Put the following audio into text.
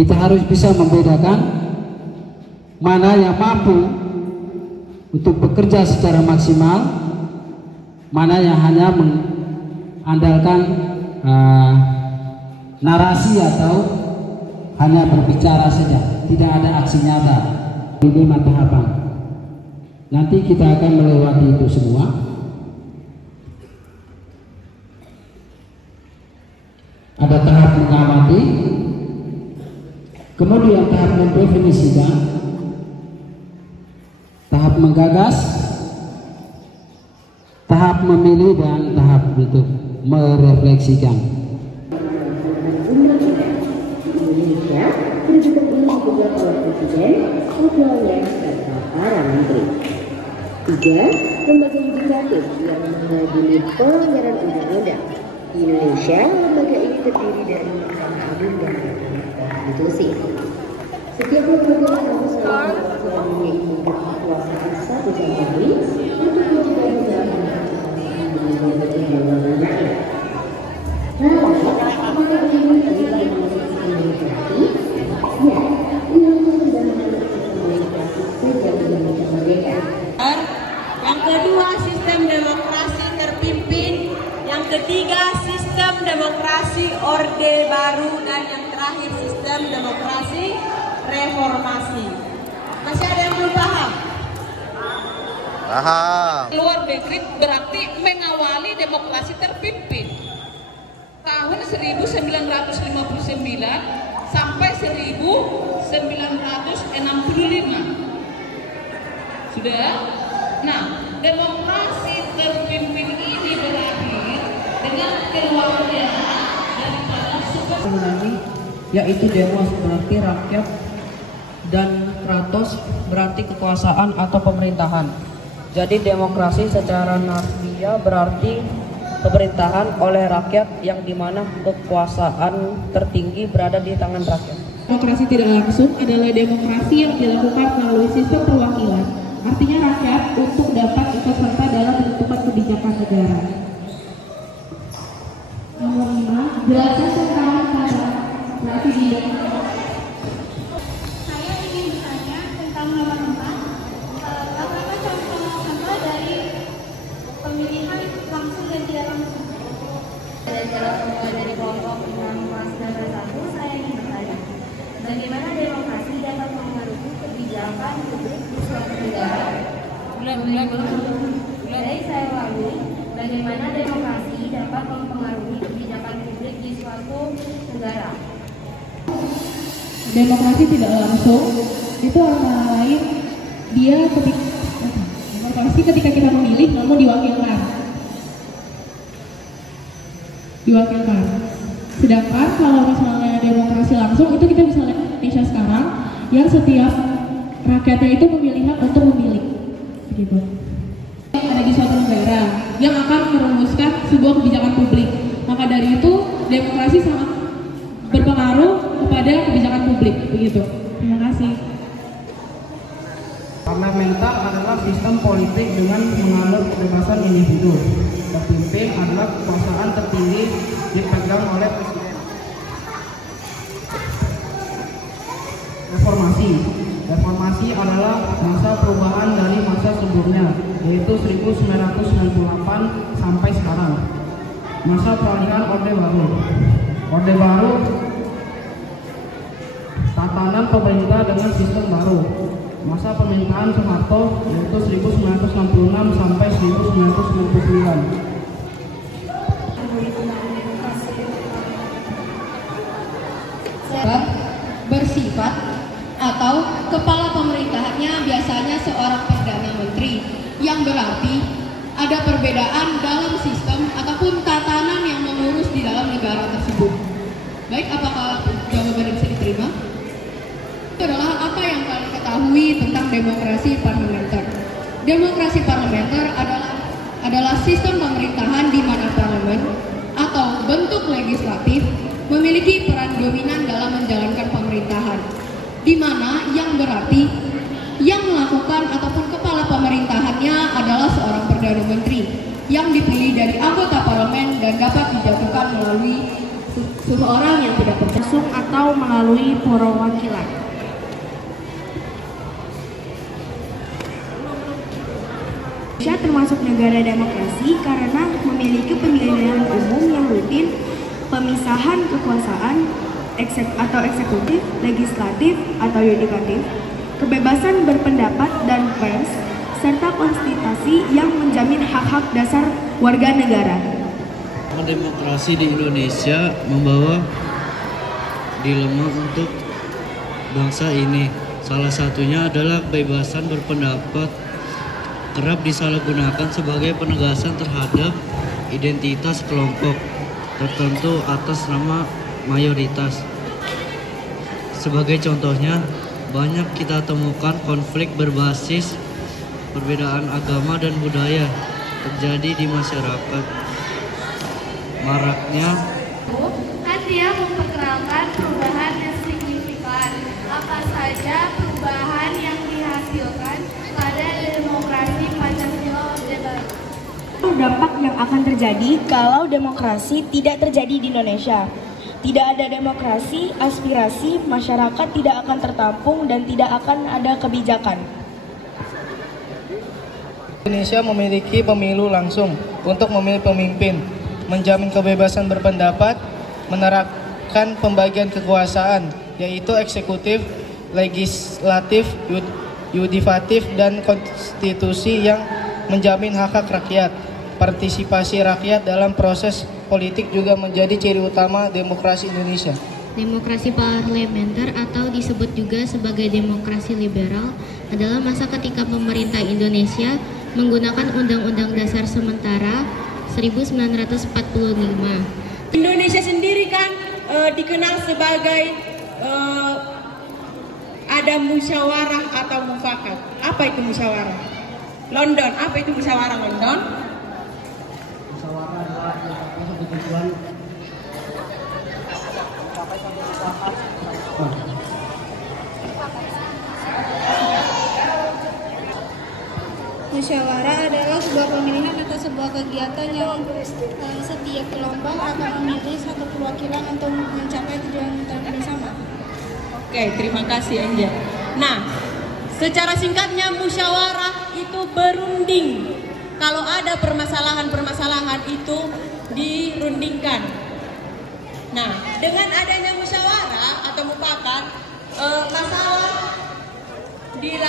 Kita harus bisa membedakan mana yang mampu untuk bekerja secara maksimal, mana yang hanya mengandalkan narasi atau hanya berbicara saja, tidak ada aksi nyata. Ini 5 tahapan. Nanti kita akan melewati itu semua. Ada tahap mengamati, kemudian tahap mendefinisikan, tahap menggagas, tahap memilih, dan tahap untuk merefleksikan. Indonesia kedudukan ini dipegang oleh Presiden, Wakilnya, serta para menteri. 3. Lembaga yudikatif yang mengadili pelanggaran undang-undang. Di Indonesia, lembaga ini terdiri dari Mahkamah Agung dan Konstitusi. Setiap lembaga harus mempunyai kekuasaan satu sendiri untuk mencegah negara Yang kedua, sistem demokrasi terpimpin. Yang ketiga, sistem demokrasi orde baru. Dan yang terakhir, sistem demokrasi reformasi. Masih ada yang belum paham? Paham. Luar negeri berarti mengawali demokrasi terpimpin. Tahun 1959 sampai 1965. Sudah? Nah, demokrasi terpimpin ini berakhir dengan keluarnya daripada sebenarnya, yaitu demos berarti rakyat dan kratos berarti kekuasaan atau pemerintahan. Jadi demokrasi secara nasbiyah berarti pemerintahan oleh rakyat yang dimana kekuasaan tertinggi berada di tangan rakyat. Demokrasi tidak langsung adalah demokrasi yang dilakukan melalui sistem perwakilan. Artinya rakyat untuk dapat ikut serta dalam menentukan kebijakan negara. Nomor 5, jelaskan tentang berarti di. Saya ingin bertanya tentang nomor 4. Apakah contoh dari pemilihan langsung dan tidak langsung? Dari kelompok 6/1, saya ingin bertanya, bagaimana demokrasi dapat mempengaruhi kebijakan publik di suatu negara? Baik, saya ulangi. Bagaimana demokrasi dapat mempengaruhi kebijakan publik di suatu negara? Demokrasi tidak langsung itu antara lain dia demokrasi ketika kita memilih namun diwakilkan. Sedangkan kalau misalnya demokrasi langsung itu kita bisa lihat Indonesia sekarang yang setiap rakyatnya itu memilih hak untuk memilih, begitu. Yang ada di suatu negara yang akan merumuskan sebuah kebijakan publik. Maka dari itu demokrasi sangat berpengaruh kepada kebijakan publik, begitu. Terima kasih. Parlementer adalah sistem politik dengan menganut kebebasan individu. Terpimpin adalah kekuasaan tertinggi dipegang oleh presiden. Reformasi adalah masa perubahan dari masa sebelumnya, yaitu 1998 sampai sekarang. Masa peralihan Orde Baru, tatanan pemerintah dengan sistem baru. Masa pemerintahan Soeharto, yaitu 1966 sampai 1999. Bersifat atau kepala pemerintahannya biasanya seorang perdana menteri, yang berarti ada perbedaan dalam sistem ataupun tatanan yang mengurus di dalam negara tersebut. Baik, apakah jawaban bisa diterima? Itu adalah apa yang kalian ketahui tentang demokrasi parlementer. Demokrasi parlementer adalah sistem pemerintahan di mana parlemen atau bentuk legislatif memiliki peran dominan dalam menjalankan pemerintahan, di mana yang berarti yang melakukan ataupun kepala pemerintahannya adalah seorang perdana menteri yang dipilih dari anggota parlemen dan dapat dijatuhkan melalui seseorang yang tidak percaya langsung atau melalui perwakilan. Indonesia termasuk negara demokrasi karena memiliki pemilihan umum yang rutin, pemisahan kekuasaan atau eksekutif, legislatif atau yudikatif, kebebasan berpendapat dan pers, serta konstitusi yang menjamin hak-hak dasar warga negara. Demokrasi di Indonesia membawa dilema untuk bangsa ini. Salah satunya adalah kebebasan berpendapat kerap disalahgunakan sebagai penegasan terhadap identitas kelompok tertentu atas nama mayoritas. Sebagai contohnya, banyak kita temukan konflik berbasis perbedaan agama dan budaya terjadi di masyarakat. Maraknya kan dia memperkenalkan perubahan yang signifikan. Apa saja perubahan yang dihasilkan pada demokrasi Pancasila Orde Baru? Dampak yang akan terjadi kalau demokrasi tidak terjadi di Indonesia. Tidak ada demokrasi, aspirasi masyarakat tidak akan tertampung dan tidak akan ada kebijakan. Indonesia memiliki pemilu langsung untuk memilih pemimpin, menjamin kebebasan berpendapat, menerapkan pembagian kekuasaan, yaitu eksekutif, legislatif, yudikatif, dan konstitusi yang menjamin hak-hak rakyat. Partisipasi rakyat dalam proses politik juga menjadi ciri utama demokrasi Indonesia. Demokrasi parlementer atau disebut juga sebagai demokrasi liberal adalah masa ketika pemerintah Indonesia menggunakan Undang-Undang Dasar Sementara 1945. Indonesia sendiri kan dikenal sebagai ada musyawarah atau mufakat. Apa itu musyawarah? London, apa itu musyawarah London? Musyawarah adalah satu tujuan Musyawarah adalah sebuah pemilihan atau sebuah kegiatan yang setiap kelompok akan memilih satu perwakilan untuk mencapai tujuan bersama. Oke, terima kasih Angel. Nah, secara singkatnya musyawarah itu berunding. Kalau ada permasalahan-permasalahan itu dirundingkan. Nah, dengan adanya musyawarah atau mufakat, masalah di